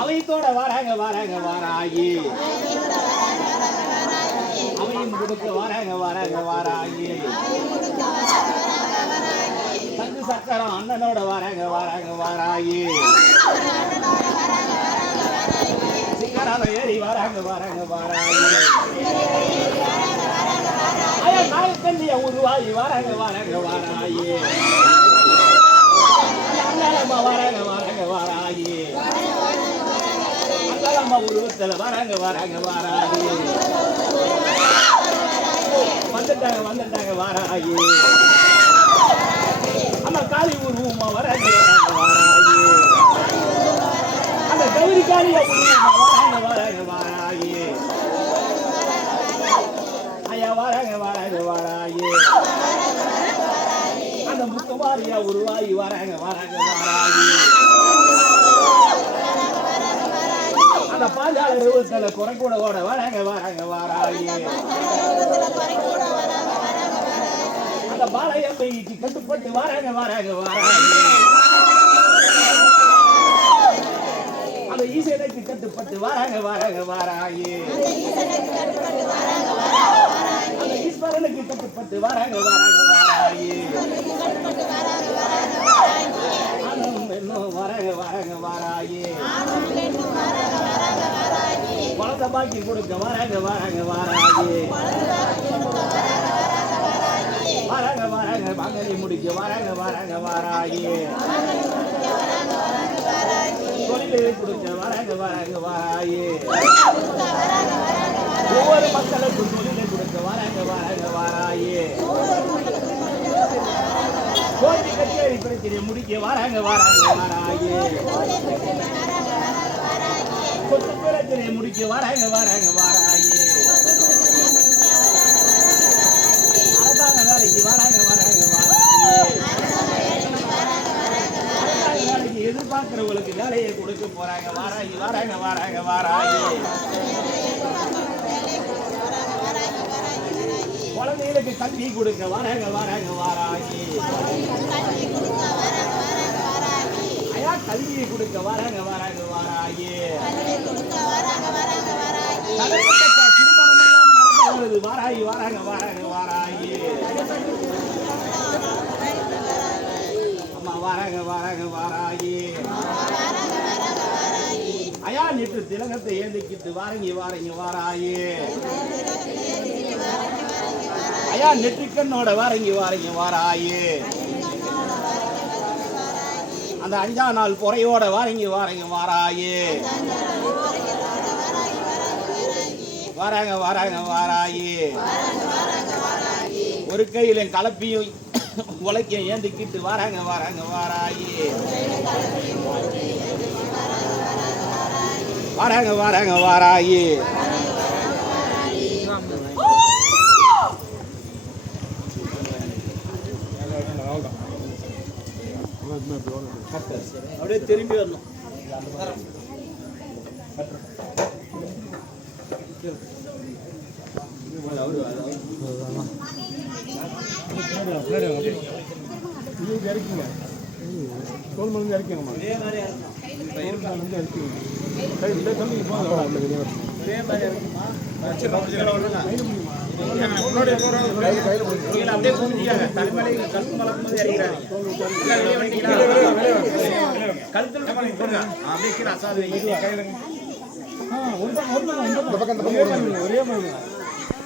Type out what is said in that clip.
அவைத்தோட வராங்க வராங்க வாராயி அவையும் கொடுக்க வராங்க வராங்க வாராயி சங்கு சக்கரம் அண்ணனோட வராங்க வராங்க வாராயி சிங்கரால ஏறி வராங்க வராங்க வாராயி நாயக்கண்ணிய உருவாயி வராங்க வராங்க வாராயி அண்ணனம்மா வராங்க வராங்க வாராயி அண்ணனம்மா உருவத்தில் வராங்க வராங்க வாராயி வந்துட்டாங்க வந்துட்டாங்க வாராயி அம்மா காளி உருவமா வராங்க வராங்க வாராயி அந்த கௌரிக்காளிய உருவமா வராங்க வராங்க வாராயி ஐயா வராங்க வராங்க வாராயி அந்த முத்துமாரியா உருவாயி வராங்க வராங்க வாராயி அந்த பாஞ்சால ரூபத்துல குறை கூட ஓட வராங்க வராங்க வாராயி அந்த பாளையம்மைக்கு கட்டுப்பட்டு வராங்க வராங்க வாராயி அந்த ஈசனுக்கு கட்டுப்பட்டு வராங்க வராங்க வாராயி அந்த ஈஸ்வரனுக்கு கட்டுப்பட்டு வராங்க வராங்க வாராயி ஆணும் பெண்ணும் வராங்க வராங்க வாராயி குழந்தை பாக்கி கொடுக்க வராங்க வராங்க வாராயி வராங்க வராங்க மங்கனி முடிக்க வராங்க வராங்க வாராயி தொழிலை கொடுக்க வராங்க வராங்க வாராயி ஒவ்வொரு மக்களுக்கும் தொழிலை கொடுக்க வராங்க வராங்க வாராயி கோட்டி கச்சேரி பிரச்சனை முடிக்க வராங்க வராங்க வாராயி சொத்து பிரச்சனை முடிக்க வராங்க வராங்க வாராயி அரசாங்க வேலைக்கு வராங்க வராங்க வாராயி வேலைக்கு எதிர்பார்க்கிறவங்களுக்கு வேலையை கொடுக்க போறாங்க வாராயி வராங்க வராங்க வாராயி குழந்தைகளுக்கு கல்வி கொடுக்க வராங்க வராங்க வாராயி ஐயா கல்வியை கொடுக்க வராங்க வராங்க வாராயி திருமணம் எல்லாம் நடக்கிறது வாராயி வராங்க வராங்க வாராயி அம்மா வராங்க வராங்க வாராயி ஐயா நேற்று திலகத்தை ஏந்திக்கிட்டு வாரங்கி வாரங்க வாராயி ஐயா நெற்றிக்கண்ணோட வாரங்கி வாரங்க வாராயி அந்த 5ஆம் நாள் பொறையோட வாரங்கி வாரங்க வாராயி வராங்க வராங்க வாராயி ஒரு கையில கலப்பியும் உலக்கைய ஏந்திக்கிட்டு வராங்க வராங்க வாராயி வராங்க வராங்க வாராயி அப்படியே திரும்பி வரணும் இறக்குங்க தோல் மருந்து இறக்குங்கம்மா இதே மாதிரி கழுத்துல